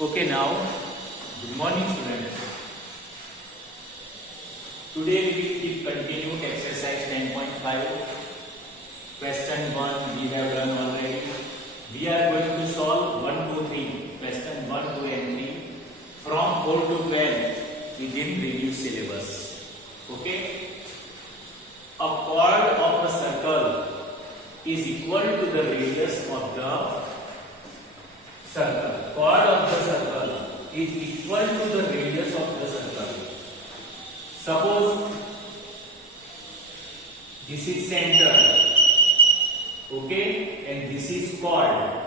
Okay, now, good morning students. Today we will continue exercise 10.5. Question 1 we have done already. We are going to solve 1, 2, 3. Question 1, 2 and 3 from 4 to 12 within reduced syllabus. Okay. A chord of a circle is equal to the radius of the circle. Chord of the circle is equal to the radius of the circle. Suppose this is center, okay, and this is chord.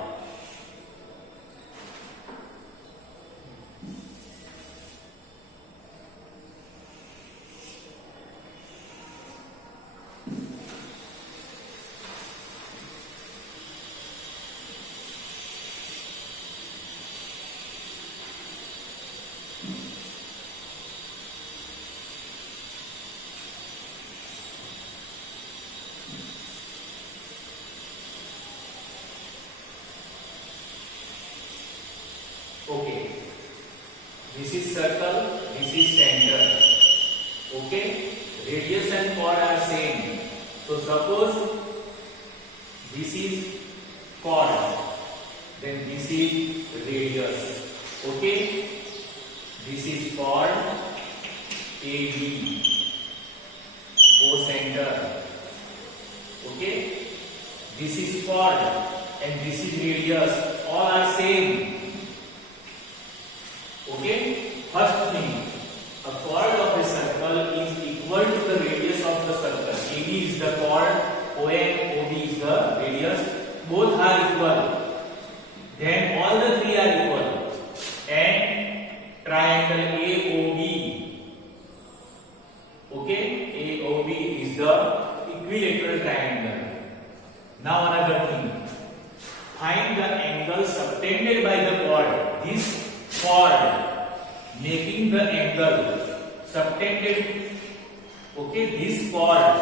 Okay, this is circle, this is center. Okay, radius and chord are same. So suppose this is chord, then this is radius. Okay, this is chord AB, O center. Okay, this is chord and this is radius. All are same. Okay, first thing, a chord of a circle is equal to the radius of the circle. AB is the chord, OM, OB is the radius. Both are equal. Then all the three are equal. And triangle AOB. Okay, AOB is the equilateral triangle. Now another thing. Find the angle subtended by the chord. This chord making the angle subtended. Okay, this chord,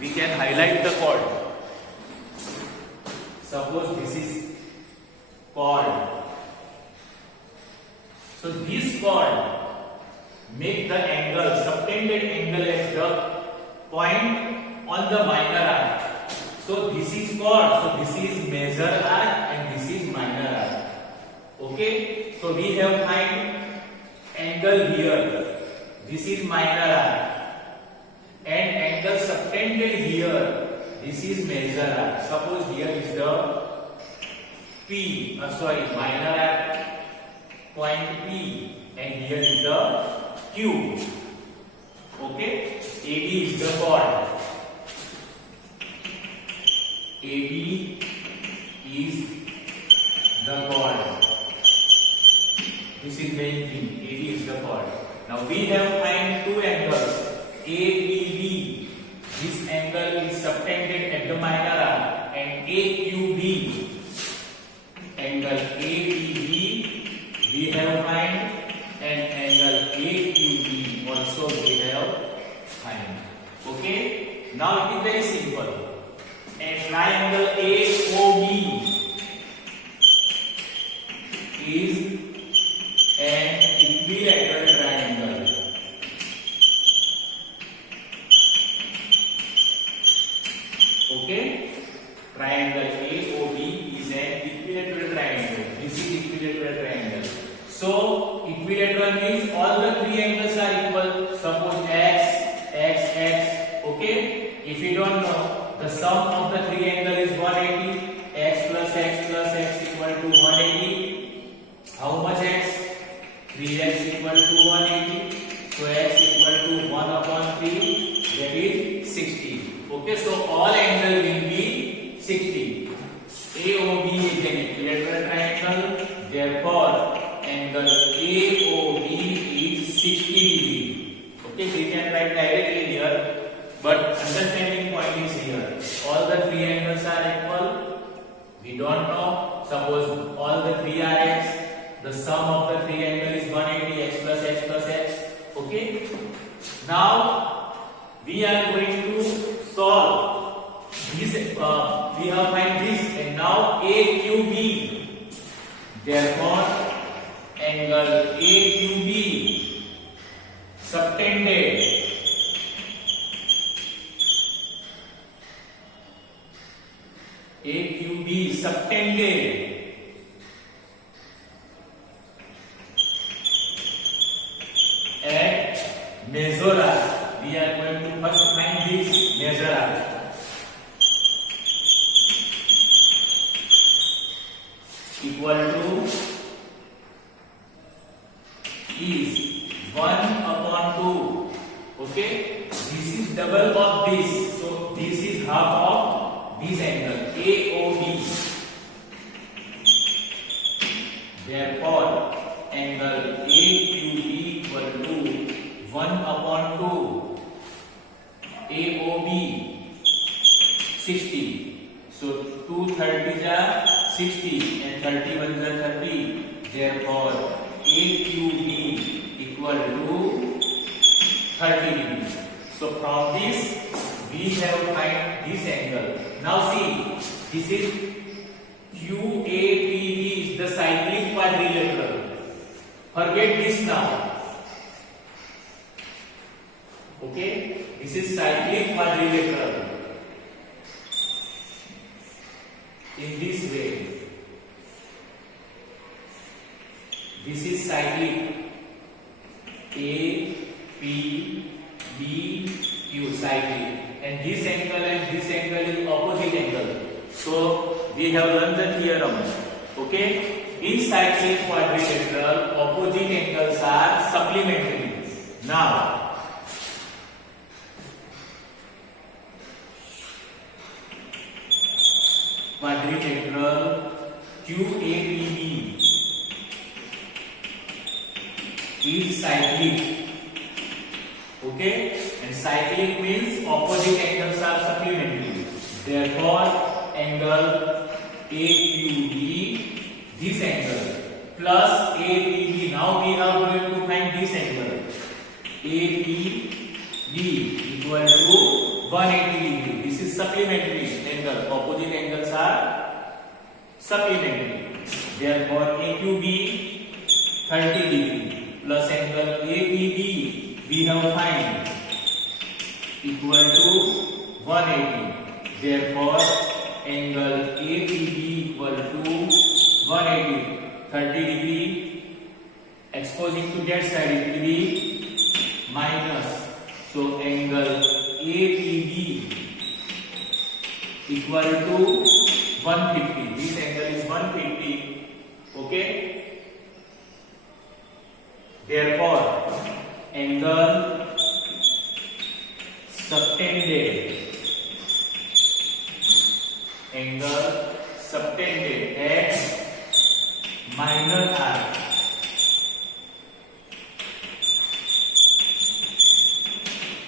we can highlight the chord. Suppose this is chord. So this chord make the angle, subtended angle at the point on the minor arc. So this is chord, so this is major arc and this is minor arc. Okay, so we have find angle here. This is minor arc. And angle subtended here. This is major arc. Suppose here is the minor arc point P, and here is the Q. Okay, AB is the chord. AB is the chord. This is main thing. AB is the chord. Now we have find two angles. ABB. This angle is subtended at the minor arc, and AQB. Angle ABB we have find, and angle AQB also we have find. Okay. Now it is very simple. A triangle AOB is an equilateral triangle. Okay, triangle AOB is an equilateral triangle. This is equilateral triangle. So equilateral means all the three angles are equal. Suppose X. Okay, if you don't know, the sum of the three angle is 180. X plus X equal to 180. How much X? 3x equal to 180. So x equal to 1 upon 3, that is 60. Okay, so all angle will be 60. AOB is an equilateral triangle. Therefore, angle AOB is 60 degree. Okay, we can write directly here, but understanding point is here. All the three angles are equal. We don't know. Suppose all the three are x. The sum of the three angle is 180. X plus X plus X. Okay. Now we are going to solve this. We have find this, and now AQB. Therefore, angle AQB subtended AQB subtended at measure R. We are going to first find this measure R. Equal to is 1 upon 2. Okay, this is double of this, so this is half of this angle AOB. Therefore angle AQB equal to 1 upon 2 AOB 60. So 230 are 60 and 31 are 30. Therefore AQB equal to 30 degrees. So from this we have find this angle. Now see, this is QAPB is the cyclic quadrilateral. Forget this now. Okay, this is cyclic quadrilateral. In this way, this is cyclic. A, P, B, Q cyclic, and this angle is opposite angle. So we have learned the theorem. Okay, in cyclic quadrilateral, opposite angles are supplementary. Now quadrilateral QAPB is cyclic. Okay, and cyclic means opposite angles are supplementary. Therefore angle AQB, this angle, plus APB. Now we are going to find this angle APB equal to 180 degree. This is supplementary angle. Opposite angles are supplementary. Therefore AQB 30 degree plus angle APB we have find equal to 180. Therefore angle APB equal to 180. 30 degree exposing to that side, it will be minus. So angle APB equal to 150. This angle is 150. Okay, therefore angle subtended at minor r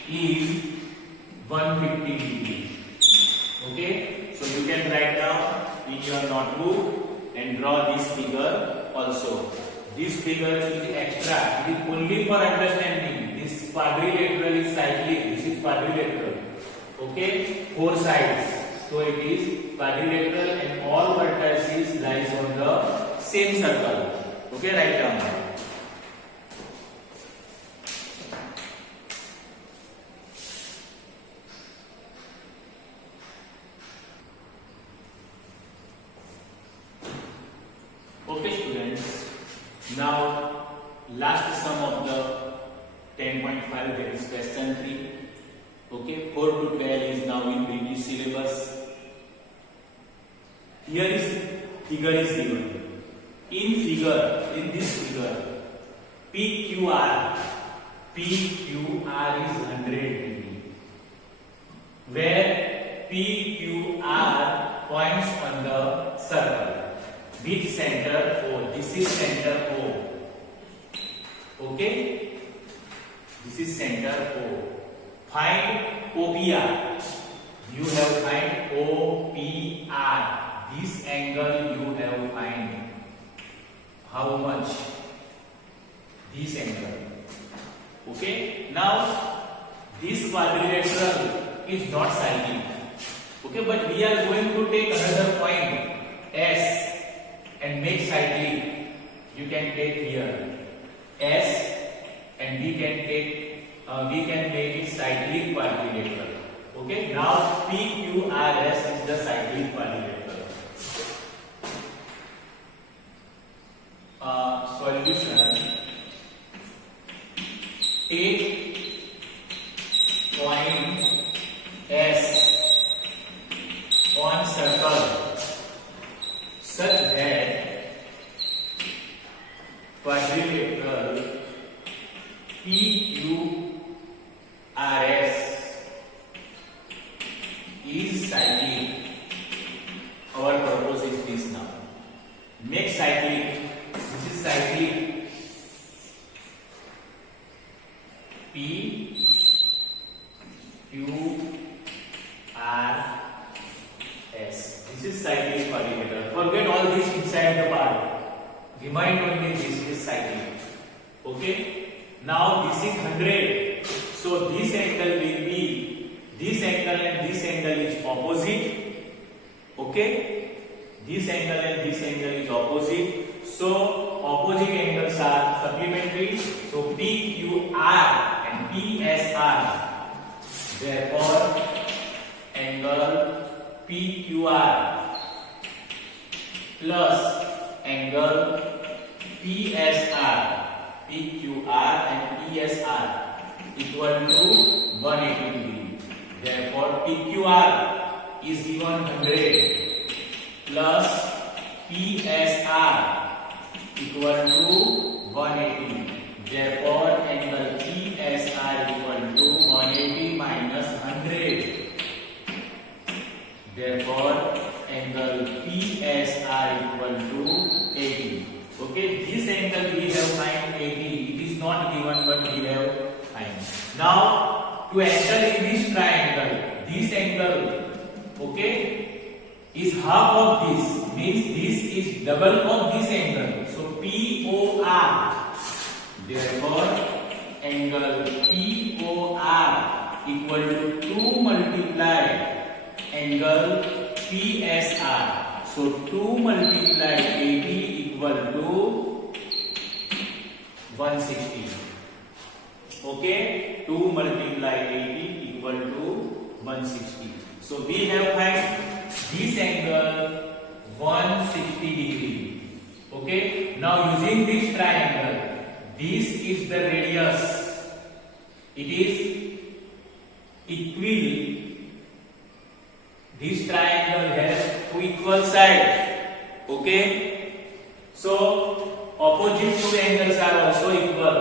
is 150 degree. Okay, so you can write down in your notebook and draw this figure also. This figure is extra. It is only for understanding. This quadrilateral is cyclic. This is quadrilateral. Okay, 4 sides. So it is quadrilateral and all vertices lies on the same circle. Okay, write down. Okay students, now last sum of the 10.5, that is question 3. Okay, 4 to 12 is now in British syllabus. Here is figure is given. In this figure, PQR is 100 degree, where PQR points on the circle with center O. This is center O. Okay, this is center O. Find OPR. You have find OPR. This angle you have find. How much? This angle. Okay. Now this quadrilateral is not cyclic. Okay, but we are going to take another point S and make cyclic. You can take here. we can make it cyclic quadrilateral. Okay, now PQRS is the cyclic quadrilateral. Solution: take point S on circle such that quadrilateral PQRS is cyclic. Our purpose is this now. Make cyclic. This is cyclic. PQRS. This is cyclic quadrilateral. Forget all this inside the part. Remind only this is cyclic. Okay. Now this is 100. So this angle will be, this angle and this angle is opposite. Okay. This angle and this angle is opposite. So opposite angles are supplementary. So PQR and PSR. Therefore angle PQR plus angle PSR, PQR and PSR equal to 180 degree. Therefore PQR is given 100 plus PSR equal to 180. Therefore angle PSR equal to 180 minus 100. Therefore angle PSR equal to 80. Okay, this angle we have find 80. It is not given, but we have find. Now to enter in this triangle, this angle, okay, is half of this. Means this is double of this angle. So POR. Therefore angle POR equal to 2 multiply angle PSR. So 2 multiply 80 equal to 160. Okay, 2 multiply 80 equal to 160. So we have find this angle 160 degree. Okay, now using this triangle, this is the radius. It is equal. This triangle has two equal sides. Okay, so opposite two angles are also equal.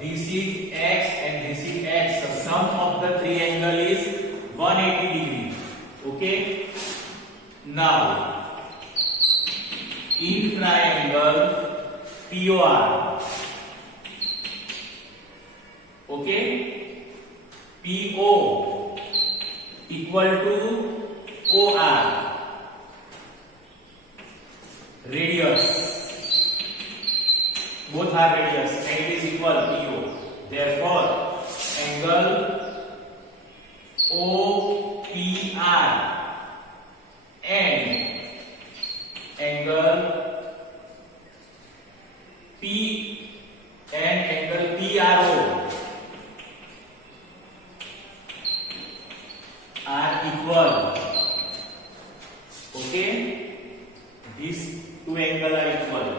This is x and this is x. So sum of the three angle is 180 degree. Okay, now in triangle POR, okay, PO equal to OR, radius, both are radius and it is equal PO. Therefore angle OPR and angle P and angle PRO are equal. Okay, these two angles are equal.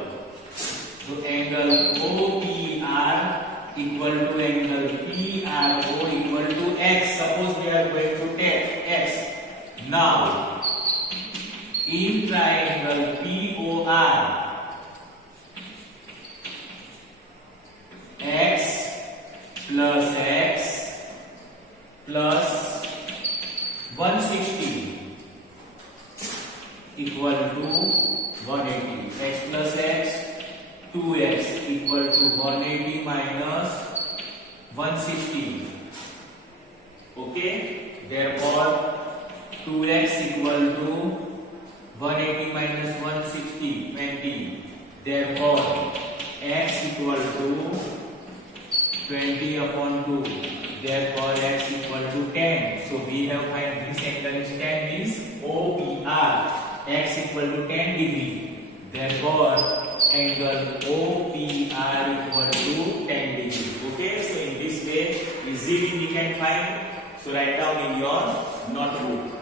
So angle OPR equal to angle PRO equal to x. Suppose we are going to take x. Now in triangle POR, x plus x plus 160 equal to 180. X plus x, 2x equal to 180 minus 160. Okay, therefore 2x equal to 180 minus 160, 20. Therefore x equal to 20 upon 2. Therefore x equal to 10. So we have find this angle is 10 means OPR. X equal to 10 degree. Therefore angle OPR equal to 10 degree. Okay, so in this way easily we can find. So write down in your notebook.